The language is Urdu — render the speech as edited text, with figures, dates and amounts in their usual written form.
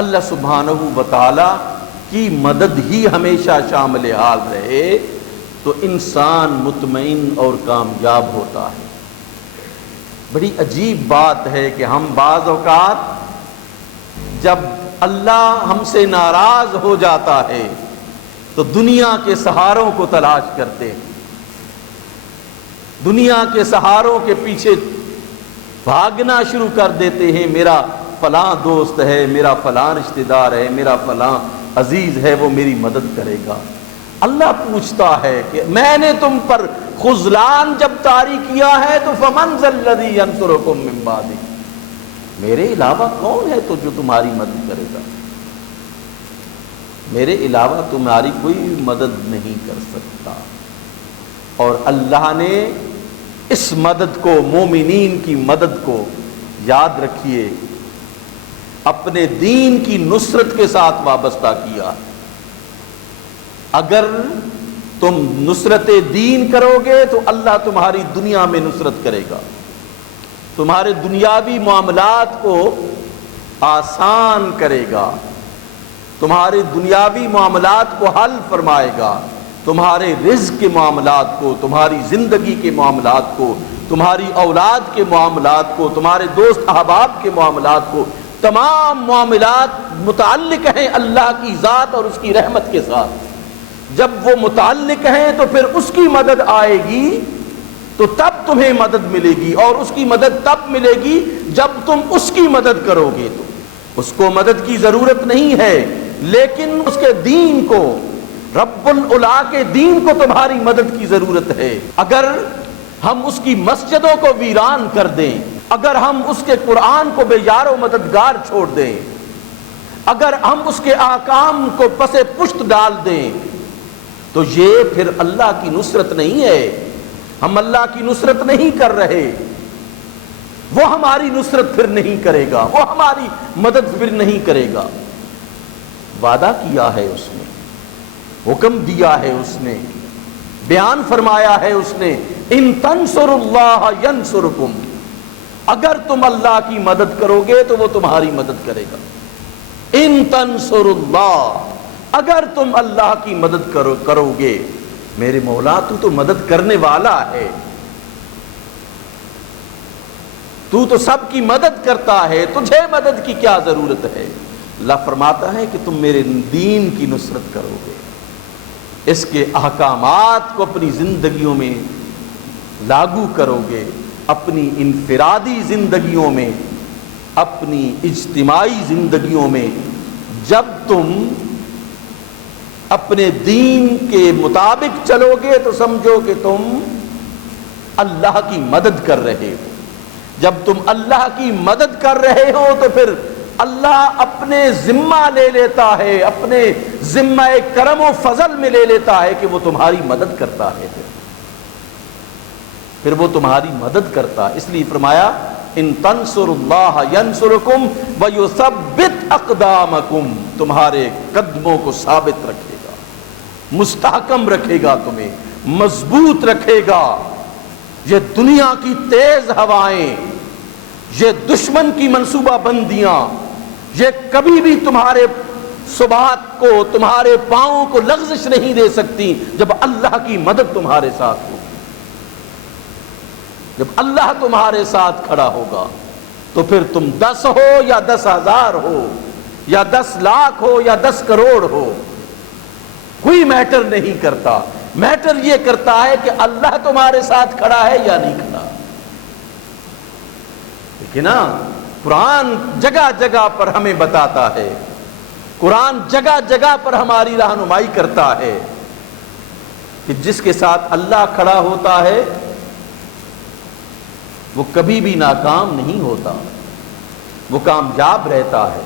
اللہ سبحانہ و تعالی کی مدد ہی ہمیشہ شامل حال رہے تو انسان مطمئن اور کامیاب ہوتا ہے۔ بڑی عجیب بات ہے کہ ہم بعض اوقات جب اللہ ہم سے ناراض ہو جاتا ہے تو دنیا کے سہاروں کو تلاش کرتے ہیں، دنیا کے سہاروں کے پیچھے بھاگنا شروع کر دیتے ہیں۔ میرا فلاں دوست ہے، میرا فلاں رشتہ دار ہے، میرا فلاں عزیز ہے، وہ میری مدد کرے گا۔ اللہ پوچھتا ہے کہ میں نے تم پر خذلان جب طاری کیا ہے تو فمن ذا الذی ینصرکم من بعدہ، میرے علاوہ کون ہے تو جو تمہاری مدد کرے گا؟ میرے علاوہ تمہاری کوئی مدد نہیں کر سکتا۔ اور اللہ نے اس مدد کو، مومنین کی مدد کو یاد رکھیے، اپنے دین کی نصرت کے ساتھ وابستہ کیا۔ اگر تم نصرت دین کرو گے تو اللہ تمہاری دنیا میں نصرت کرے گا، تمہارے دنیاوی معاملات کو آسان کرے گا، تمہارے دنیاوی معاملات کو حل فرمائے گا، تمہارے رزق کے معاملات کو، تمہاری زندگی کے معاملات کو، تمہاری اولاد کے معاملات کو، تمہارے دوست احباب کے معاملات کو، تمام معاملات متعلق ہیں اللہ کی ذات اور اس کی رحمت کے ساتھ۔ جب وہ متعلق ہیں تو پھر اس کی مدد آئے گی تو تب تمہیں مدد ملے گی، اور اس کی مدد تب ملے گی جب تم اس کی مدد کرو گے۔ تو اس کو مدد کی ضرورت نہیں ہے، لیکن اس کے دین کو، رب العلا کے دین کو تمہاری مدد کی ضرورت ہے۔ اگر ہم اس کی مسجدوں کو ویران کر دیں، اگر ہم اس کے قرآن کو بے یار و مددگار چھوڑ دیں، اگر ہم اس کے احکام کو پس پشت ڈال دیں تو یہ پھر اللہ کی نصرت نہیں ہے۔ ہم اللہ کی نصرت نہیں کر رہے، وہ ہماری نصرت پھر نہیں کرے گا، وہ ہماری مدد پھر نہیں کرے گا۔ وعدہ کیا ہے اس نے، حکم دیا ہے اس نے، بیان فرمایا ہے اس نے، ان تنصروا اللہ ینصرکم، اگر تم اللہ کی مدد کرو گے تو وہ تمہاری مدد کرے گا۔ ان تنصروا اللہ، اگر تم اللہ کی مدد کرو گے، میرے مولا تو مدد کرنے والا ہے، تو سب کی مدد کرتا ہے، تجھے مدد کی کیا ضرورت ہے؟ اللہ فرماتا ہے کہ تم میرے دین کی نصرت کرو گے، اس کے احکامات کو اپنی زندگیوں میں لاگو کرو گے، اپنی انفرادی زندگیوں میں، اپنی اجتماعی زندگیوں میں۔ جب تم اپنے دین کے مطابق چلو گے تو سمجھو کہ تم اللہ کی مدد کر رہے ہو۔ جب تم اللہ کی مدد کر رہے ہو تو پھر اللہ اپنے ذمہ لے لیتا ہے، اپنے ذمہ کرم و فضل میں لے لیتا ہے کہ وہ تمہاری مدد کرتا ہے، پھر وہ تمہاری مدد کرتا ہے۔ اس لیے فرمایا ان تنصروا اللہ ینصرکم ویثبت اقدامکم، تمہارے قدموں کو ثابت رکھے گا، مستحکم رکھے گا، تمہیں مضبوط رکھے گا۔ یہ دنیا کی تیز ہوائیں، یہ دشمن کی منصوبہ بندیاں، یہ کبھی بھی تمہارے ثبات کو، تمہارے پاؤں کو لغزش نہیں دے سکتی جب اللہ کی مدد تمہارے ساتھ ہو۔ جب اللہ تمہارے ساتھ کھڑا ہوگا تو پھر تم 10 ہو یا 10,000 ہو یا 10 لاکھ ہو یا 10 کروڑ ہو، کوئی میٹر نہیں کرتا۔ میٹر یہ کرتا ہے کہ اللہ تمہارے ساتھ کھڑا ہے یا نہیں کھڑا۔ لیکن قرآن جگہ جگہ پر ہمیں بتاتا ہے، قرآن جگہ جگہ پر ہماری رہنمائی کرتا ہے کہ جس کے ساتھ اللہ کھڑا ہوتا ہے وہ کبھی بھی ناکام نہیں ہوتا، وہ کامیاب رہتا ہے۔